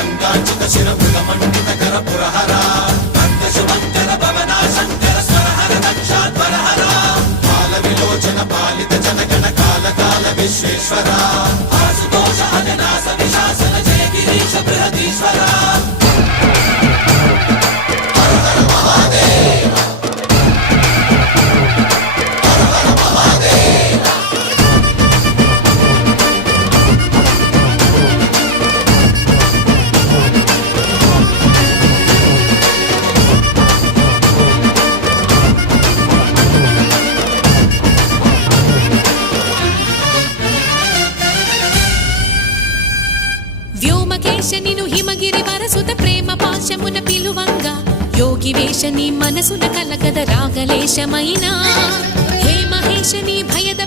గంగాచిత శిర మృగమండిత కర పురహర భక్త శుభంకర భవనా శంకర స్వరహర దక్షాధ్వరహర బాల విలోచన పాలిత జనగణ కాల కాల విశ్వేశ్వర ఆశుతోష అజనాస విశాసన జయ గిరీశ బృహదీశ్వర హర హర మహాదేవ హర హర మహాదేవ వ్యోమకేశనిను హిమగిరి వరసుత ప్రేమ పాశమున పిలువంగా యోగి వేషని మనసున కలగద రాగలేశమైనా హే మహేశని భయద